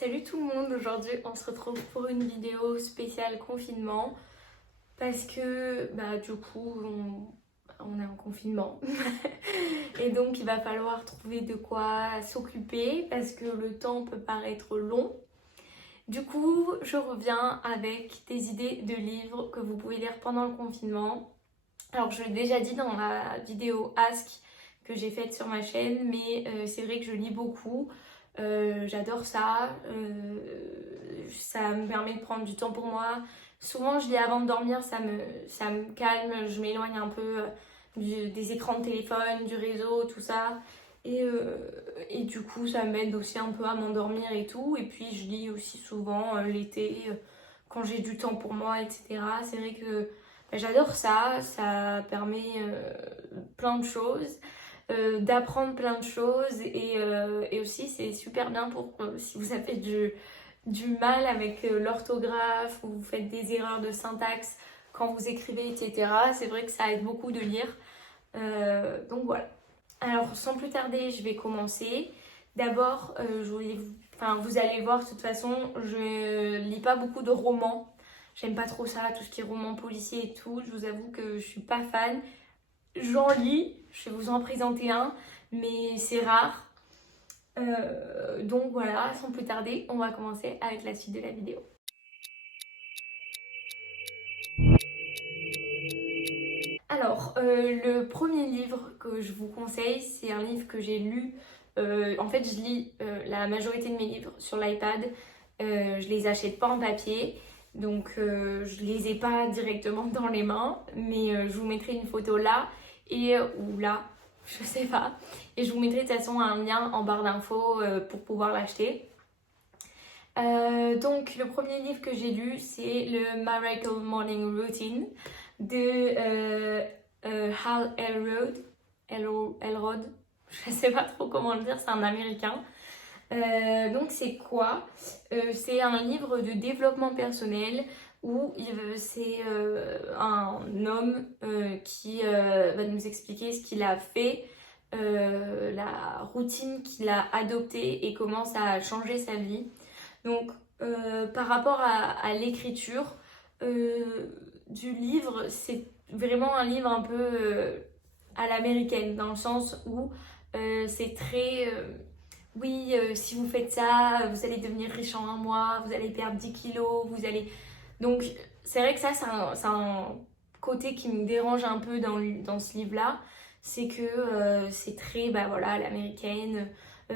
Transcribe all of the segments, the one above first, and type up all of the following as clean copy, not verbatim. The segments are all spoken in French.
Salut tout le monde, aujourd'hui on se retrouve pour une vidéo spéciale confinement parce que du coup on est en confinement et donc il va falloir trouver de quoi s'occuper parce que le temps peut paraître long. Du coup je reviens avec des idées de livres que vous pouvez lire pendant le confinement. Alors je l'ai déjà dit dans la vidéo Ask que j'ai faite sur ma chaîne, mais c'est vrai que je lis beaucoup. J'adore ça. Ça me permet de prendre du temps pour moi. Souvent, je lis avant de dormir, ça me calme, je m'éloigne un peu des écrans de téléphone, du réseau, tout ça. Et du coup, ça m'aide aussi un peu à m'endormir et tout. Et puis, je lis aussi souvent l'été, quand j'ai du temps pour moi, etc. C'est vrai que j'adore ça. Ça permet plein de choses d'apprendre plein de choses et aussi c'est super bien pour si vous avez du mal avec l'orthographe ou vous faites des erreurs de syntaxe quand vous écrivez, etc. C'est vrai que ça aide beaucoup de lire. Donc voilà. Alors sans plus tarder, je vais commencer. D'abord, vous allez voir, de toute façon, je lis pas beaucoup de romans. J'aime pas trop ça, tout ce qui est roman policier et tout. Je vous avoue que je suis pas fan. J'en lis, je vais vous en présenter un, mais c'est rare. Donc voilà, sans plus tarder, on va commencer avec la suite de la vidéo. Alors, le premier livre que je vous conseille, c'est un livre que j'ai lu. En fait, je lis la majorité de mes livres sur l'iPad. Je les achète pas en papier, donc je les ai pas directement dans les mains, mais je vous mettrai une photo là ou là, je sais pas. Et je vous mettrai de toute façon un lien en barre d'infos pour pouvoir l'acheter. Donc le premier livre que j'ai lu, c'est le Miracle Morning Routine de Hal Elrod. Je sais pas trop comment le dire, c'est un américain. Donc c'est quoi? C'est un livre de développement personnel où c'est un homme qui va nous expliquer ce qu'il a fait, la routine qu'il a adoptée et comment ça a changé sa vie. Donc par rapport à l'écriture du livre, c'est vraiment un livre un peu à l'américaine dans le sens où c'est très... oui, si vous faites ça, vous allez devenir riche en un mois, vous allez perdre 10 kilos, vous allez... Donc, c'est vrai que ça, c'est un côté qui me dérange un peu dans ce livre-là. C'est que c'est très, à l'américaine,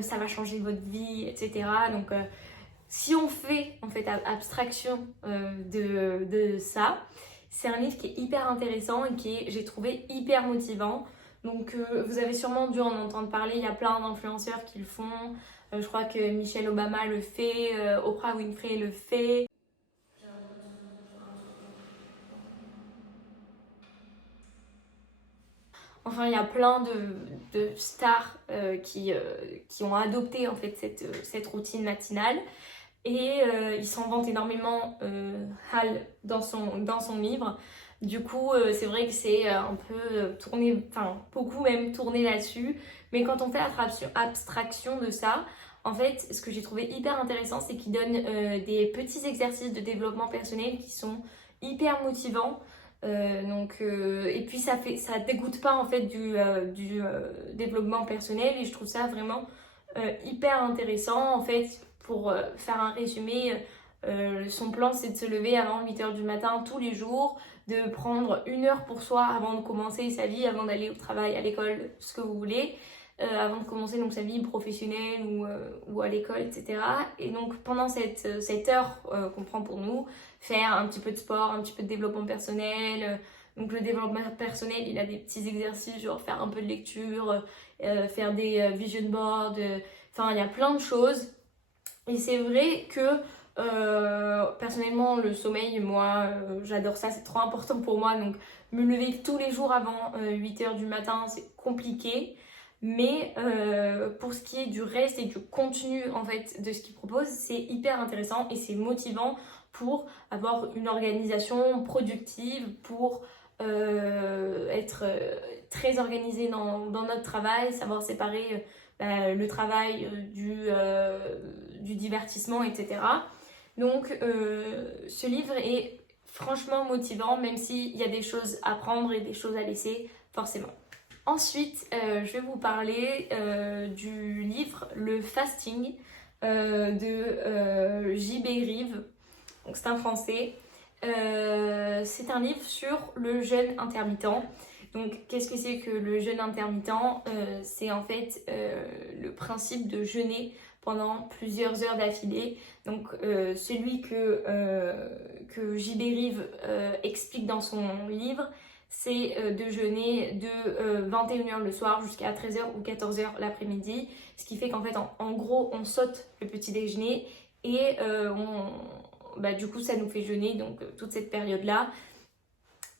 ça va changer votre vie, etc. Donc, si on fait, en fait, abstraction de ça, c'est un livre qui est hyper intéressant et qui est, j'ai trouvé, hyper motivant. Donc vous avez sûrement dû en entendre parler, il y a plein d'influenceurs qui le font. Je crois que Michelle Obama le fait, Oprah Winfrey le fait. Enfin, il y a plein de stars qui ont adopté en fait cette routine matinale. Et il s'en vante énormément, Hal, dans son livre. Du coup, c'est vrai que c'est un peu tourné, enfin beaucoup même tourné là-dessus. Mais quand on fait abstraction de ça, en fait, ce que j'ai trouvé hyper intéressant, c'est qu'il donne des petits exercices de développement personnel qui sont hyper motivants. Et puis ça dégoûte pas en fait du développement personnel et je trouve ça vraiment hyper intéressant en fait. Pour faire un résumé, son plan c'est de se lever avant 8h du matin tous les jours, de prendre 1 heure pour soi avant de commencer sa vie, avant d'aller au travail, à l'école, ce que vous voulez, avant de commencer donc sa vie professionnelle ou à l'école, etc. Et donc pendant cette heure qu'on prend pour nous, faire un petit peu de sport, un petit peu de développement personnel. Donc le développement personnel, il a des petits exercices, genre faire un peu de lecture, faire des vision boards, enfin il y a plein de choses. Et c'est vrai que personnellement, le sommeil, moi, j'adore ça, c'est trop important pour moi. Donc, me lever tous les jours avant 8h du matin, c'est compliqué. Mais pour ce qui est du reste et du contenu en fait de ce qu'il propose, c'est hyper intéressant et c'est motivant pour avoir une organisation productive, pour être très organisé dans notre travail, savoir séparer le travail du divertissement, etc. Donc ce livre est franchement motivant, même s'il y a des choses à prendre et des choses à laisser, forcément. Ensuite, je vais vous parler du livre Le Fasting de J.B. Rive. Donc c'est un français. C'est un livre sur le jeûne intermittent. Donc qu'est-ce que c'est que le jeûne intermittent? C'est en fait le principe de jeûner pendant plusieurs heures d'affilée. Donc celui que J.B. Rive explique dans son livre, c'est de jeûner de 21h le soir jusqu'à 13h ou 14h l'après-midi. Ce qui fait qu'en fait, en gros, on saute le petit déjeuner et du coup, ça nous fait jeûner donc toute cette période-là.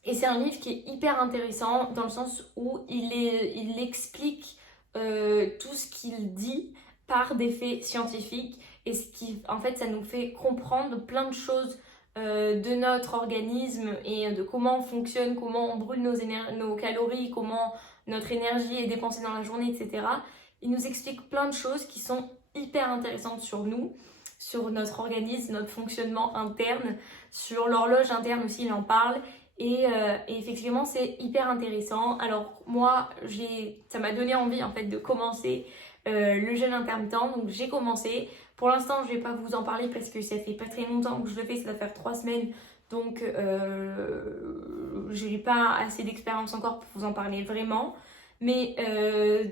Et c'est un livre qui est hyper intéressant dans le sens où il explique tout ce qu'il dit par des faits scientifiques. Et ce qui, en fait, ça nous fait comprendre plein de choses de notre organisme et de comment on fonctionne, comment on brûle nos calories, comment notre énergie est dépensée dans la journée, etc. Il nous explique plein de choses qui sont hyper intéressantes sur nous, sur notre organisme, notre fonctionnement interne, sur l'horloge interne aussi, il en parle. Et effectivement, c'est hyper intéressant. Alors moi, ça m'a donné envie en fait de commencer le jeûne intermittent, donc j'ai commencé. Pour l'instant, je vais pas vous en parler parce que ça fait pas très longtemps que je le fais, ça doit faire 3 semaines. Donc, j'ai pas assez d'expérience encore pour vous en parler vraiment. Mais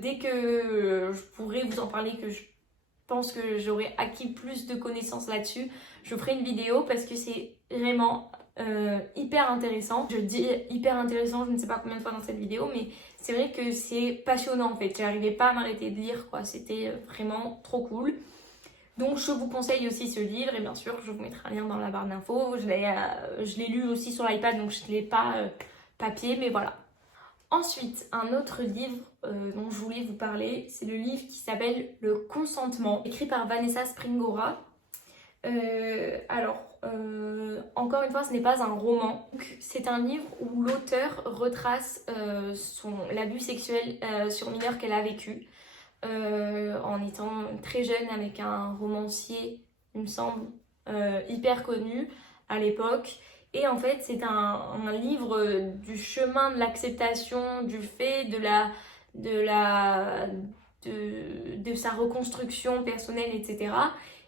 dès que je pourrai vous en parler, que je pense que j'aurai acquis plus de connaissances là-dessus, je ferai une vidéo parce que c'est vraiment hyper intéressant. Je dis hyper intéressant, je ne sais pas combien de fois dans cette vidéo, mais c'est vrai que c'est passionnant en fait. J'arrivais pas à m'arrêter de lire, quoi. C'était vraiment trop cool. Donc je vous conseille aussi ce livre et bien sûr je vous mettrai un lien dans la barre d'infos. Je l'ai lu aussi sur l'iPad donc je ne l'ai pas papier, mais voilà. Ensuite, un autre livre dont je voulais vous parler, c'est le livre qui s'appelle Le Consentement, écrit par Vanessa Springora. Encore une fois, ce n'est pas un roman. C'est un livre où l'auteur retrace l'abus sexuel sur mineur qu'elle a vécu. En étant très jeune avec un romancier, il me semble, hyper connu à l'époque. Et en fait, c'est un livre du chemin de l'acceptation, du fait de sa reconstruction personnelle, etc.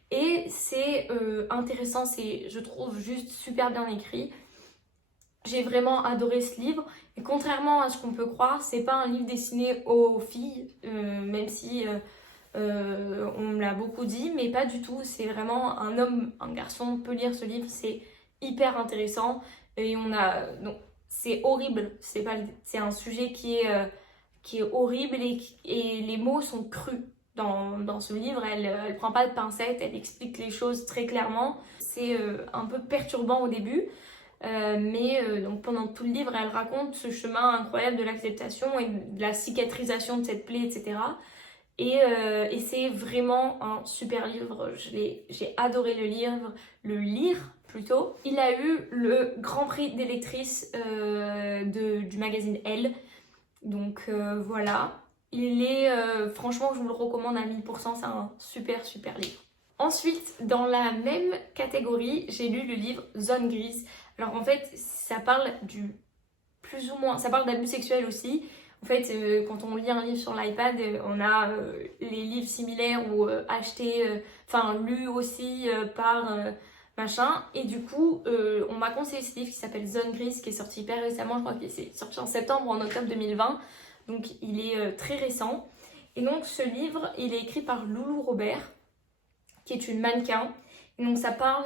Et c'est intéressant, c'est, je trouve, juste super bien écrit. J'ai vraiment adoré ce livre et contrairement à ce qu'on peut croire, c'est pas un livre destiné aux filles, même si on me l'a beaucoup dit, mais pas du tout. C'est vraiment un garçon peut lire ce livre, c'est hyper intéressant et donc c'est horrible, c'est un sujet qui est horrible et les mots sont crus. Dans ce livre, elle prend pas de pincettes, elle explique les choses très clairement. C'est un peu perturbant au début. Donc pendant tout le livre, elle raconte ce chemin incroyable de l'acceptation et de la cicatrisation de cette plaie, etc. Et c'est vraiment un super livre. J'ai adoré le lire plutôt. Il a eu le Grand Prix des lectrices du magazine Elle. Donc voilà. Franchement, je vous le recommande à 1000%. C'est un super livre. Ensuite, dans la même catégorie, j'ai lu le livre Zone Grise. Alors en fait, ça parle ça parle d'abus sexuels aussi. En fait, quand on lit un livre sur l'iPad, on a les livres similaires ou lus aussi par machin. Et du coup, on m'a conseillé ce livre qui s'appelle Zone Grise, qui est sorti hyper récemment. Je crois qu'il est sorti en septembre ou en octobre 2020. Donc il est très récent. Et donc ce livre, il est écrit par Loulou Robert, qui est une mannequin. Et donc ça parle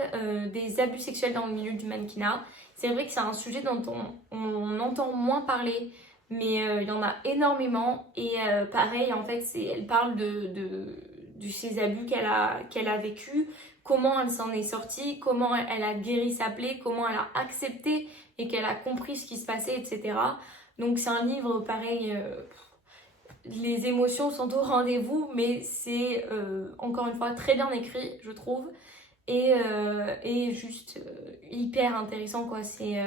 des abus sexuels dans le milieu du mannequinat. C'est vrai que c'est un sujet dont on entend moins parler, mais il y en a énormément. Et pareil, en fait, elle parle de ces abus qu'elle a vécu, comment elle s'en est sortie, comment elle a guéri sa plaie, comment elle a accepté et qu'elle a compris ce qui se passait, etc. Donc c'est un livre pareil... les émotions sont au rendez-vous, mais c'est encore une fois très bien écrit, je trouve, et juste hyper intéressant, quoi. Ça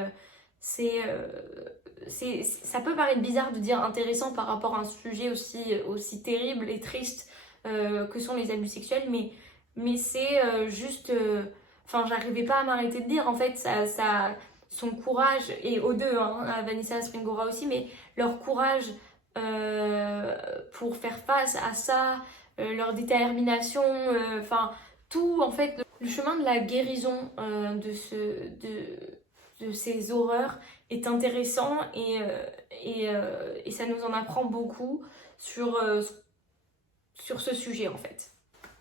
peut paraître bizarre de dire intéressant par rapport à un sujet aussi terrible et triste que sont les abus sexuels, mais c'est juste... Enfin, j'arrivais pas à m'arrêter de lire. En fait, son courage, et aux deux, hein, à Vanessa Springora aussi, mais leur courage pour faire face à ça, leur détermination, enfin, tout, en fait, le chemin de la guérison de ces horreurs est intéressant et ça nous en apprend beaucoup sur ce sujet, en fait.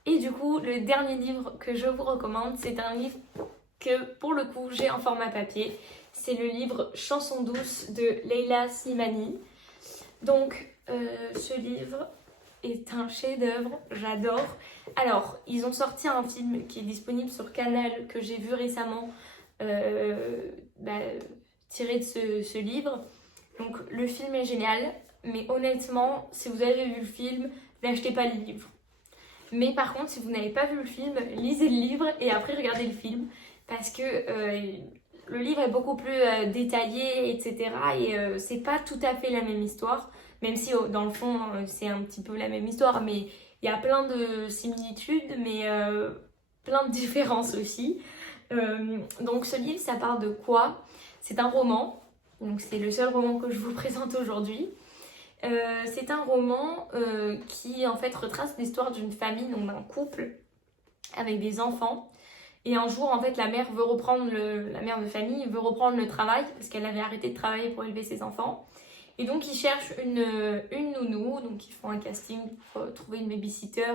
Et du coup, le dernier livre que je vous recommande, c'est un livre que, pour le coup, j'ai en format papier. C'est le livre Chanson douce de Leila Slimani. Donc, ce livre est un chef-d'œuvre, j'adore. Alors, ils ont sorti un film qui est disponible sur Canal, que j'ai vu récemment, tiré de ce livre. Donc, le film est génial, mais honnêtement, si vous avez vu le film, n'achetez pas le livre. Mais par contre, si vous n'avez pas vu le film, lisez le livre et après regardez le film. Parce que le livre est beaucoup plus détaillé, etc. Et c'est pas tout à fait la même histoire. Même si dans le fond, c'est un petit peu la même histoire. Mais il y a plein de similitudes, mais plein de différences aussi. Donc ce livre, ça parle de quoi? C'est un roman. Donc c'est le seul roman que je vous présente aujourd'hui. C'est un roman qui en fait retrace l'histoire d'une famille, donc d'un couple avec des enfants. Et un jour, en fait, la mère de famille veut reprendre le travail parce qu'elle avait arrêté de travailler pour élever ses enfants. Et donc, ils cherchent une nounou. Donc, ils font un casting pour trouver une babysitter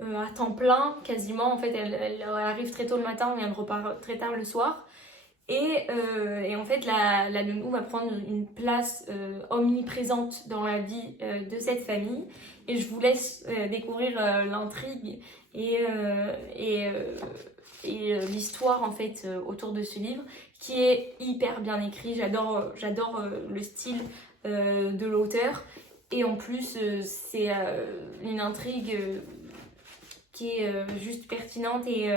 à temps plein, quasiment. En fait, elle arrive très tôt le matin et elle repart très tard le soir. Et en fait, la nounou va prendre une place omniprésente dans la vie de cette famille. Et je vous laisse découvrir l'intrigue et l'histoire en fait autour de ce livre, qui est hyper bien écrit. J'adore le style de l'auteur. Et en plus, c'est une intrigue qui est juste pertinente et...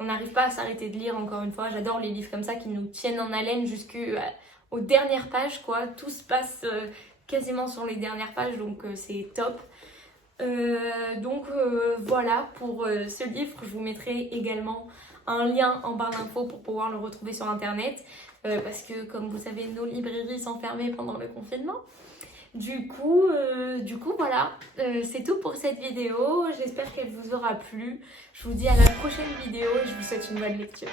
on n'arrive pas à s'arrêter de lire, encore une fois. J'adore les livres comme ça qui nous tiennent en haleine jusqu'aux dernières pages, quoi. Tout se passe quasiment sur les dernières pages, donc c'est top. Voilà pour ce livre. Je vous mettrai également un lien en barre d'infos pour pouvoir le retrouver sur internet. Parce que, comme vous savez, nos librairies sont fermées pendant le confinement. Du coup, voilà, c'est tout pour cette vidéo. J'espère qu'elle vous aura plu. Je vous dis à la prochaine vidéo et je vous souhaite une bonne lecture.